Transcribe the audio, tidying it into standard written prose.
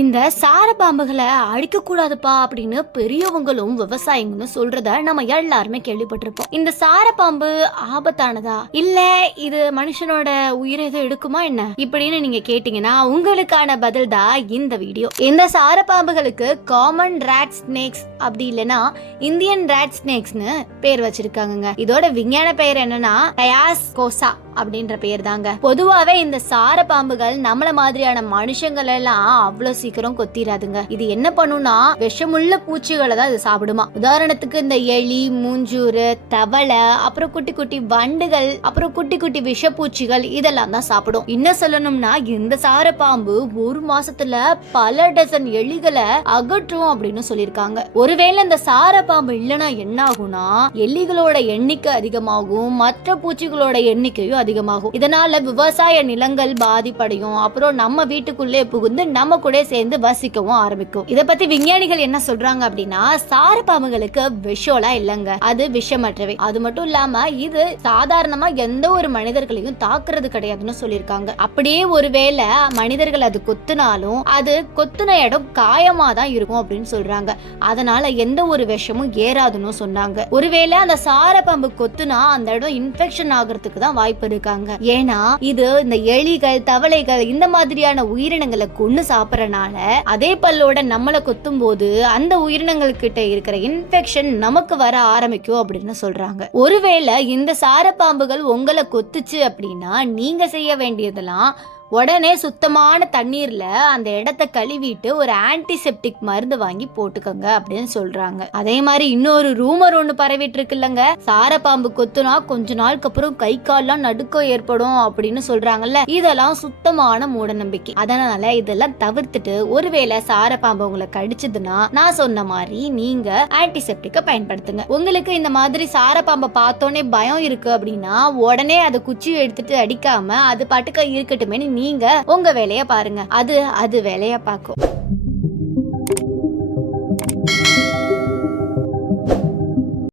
இந்த சார பாம்புகளை அழிக்க கூடாதுப்பா அப்படின்னு பெரியவங்களும் விவசாயிங்களும் சொல்றத நம்ம எல்லாருமே கேள்விப்பட்டிருப்போம். இந்த சார பாம்பு ஆபத்தானதா இல்ல இது மனுஷனோட உயிரை எதுவும் எடுக்குமா என்ன இப்படின்னு நீங்க கேட்டீங்கன்னா உங்களுக்கான பதில் தான் இந்த வீடியோ. இந்த சார பாம்புகளுக்கு காமன் ராட் ஸ்னேக்ஸ் அப்படி இல்லைன்னா இந்தியன் ராட் ஸ்னேக்ஸ்னு பேர் வச்சிருக்காங்க. இதோட விஞ்ஞான பெயர் என்னன்னா டயாஸ்கோசா அப்படின்ற பேர் தாங்க. பொதுவாவே இந்த சார பாம்புகள் நம்மள மாதிரியான மனுஷங்கள் எல்லாம் அவ்வளவு சீக்கிரம் கொத்திராதுங்க. இது என்ன பண்ணும்னா விஷமுள்ள பூச்சிகளை தான் இது சாப்பிடுமா. உதாரணத்துக்கு இந்த எலி, மூஞ்சூறு, தவளை, அப்புறம் குட்டி குட்டி வண்டுகள், அப்புறம் குட்டி குட்டி விஷப்பூச்சிகள் இதெல்லாம் தான் சாப்பிடும். இன்னும் சொல்லணும்னா இந்த சார பாம்பு ஒரு மாசத்துல பல டசன் எலிகளை அகற்றும் அப்படின்னு சொல்லியிருக்காங்க. ஒருவேளை இந்த சார பாம்பு இல்லைன்னா என்ன ஆகும்னா எலிகளோட எண்ணிக்கை அதிகமாகும், மற்ற பூச்சிகளோட எண்ணிக்கையும் அதிகமாகும். இதனால விவசாய நிலங்கள் பாதிப்படையும், அப்புறம் நம்ம வீட்டுக்குள்ளே புகுந்து நம்ம கூட சேர்ந்து வசிக்கவும் ஆரம்பிக்கும். இத பத்தி விஞ்ஞானிகள் என்ன சொல்றாங்க அப்படின்னா சார பாம்புகளுக்கு விஷம்லாம் இல்லங்க, அது விஷமற்றவை. அது மட்டும் இல்லாம இது சாதாரணமா எந்த ஒரு மனிதர்களையும் தாக்குறது கிடையாதுன்னு சொல்லியிருக்காங்க. அப்படியே ஒருவேளை மனிதர்கள் அது கொத்துனாலும் அது கொத்துன இடம் காயமா தான் இருக்கும் அப்படின்னு சொல்றாங்க. அதனால எந்த ஒரு விஷமும் ஏறாதுன்னு சொன்னாங்க. ஒருவேளை அந்த சார பாம்பு கொத்துனா அந்த இடம் இன்ஃபெக்ஷன் ஆகிறதுக்கு தான் வாய்ப்பு இருக்காங்க. ஏன்னா இது இந்த எலிகள், தவளைகள் இந்த மாதிரியான உயிரினங்களை கொன்னு சாப்பிடறனால அதே பல்லோட நம்மளை கொத்தும் போது அந்த உயிரினங்கள் கிட்ட இருக்கிற இன்ஃபெக்ஷன் நமக்கு வர ஆரம்பிக்கும் அப்படின்னு சொல்றாங்க. ஒருவேளை இந்த சார பாம்புகள் உங்களை கொத்துச்சு அப்படின்னா நீங்க செய்ய வேண்டியதெல்லாம் உடனே சுத்தமான தண்ணீர்ல அந்த இடத்த கழுவிட்டு ஒரு ஆன்டிசெப்டிக் மருந்து வாங்கி போட்டுக்கோங்க அப்படின்னு சொல்றாங்க. அதே மாதிரி இன்னொரு ரூமர் ஒண்ணு பரவிட்டு இருக்குல்லங்க, சார பாம்பு கொத்துனா கொஞ்ச நாளுக்கு அப்புறம் கை கால்லாம் நடுக்கம் ஏற்படும் அப்படின்னு சொல்றாங்கல்ல. இதெல்லாம் சுத்தமான மூட நம்பிக்கை. அதனால இதெல்லாம் தவிர்த்துட்டு ஒருவேளை சார பாம்பு உங்களை கடிச்சதுன்னா நான் சொன்ன மாதிரி நீங்க ஆன்டிசெப்டிக்க பயன்படுத்துங்க. உங்களுக்கு இந்த மாதிரி சார பாம்பை பார்த்தோன்னே பயம் இருக்கு அப்படின்னா உடனே அதை குச்சி எடுத்துட்டு அடிக்காம அது பாட்டுக்க இருக்கட்டுமே, நீங்க உங்க வேலைய பாருங்க, அது வேலைய பார்க்கும்.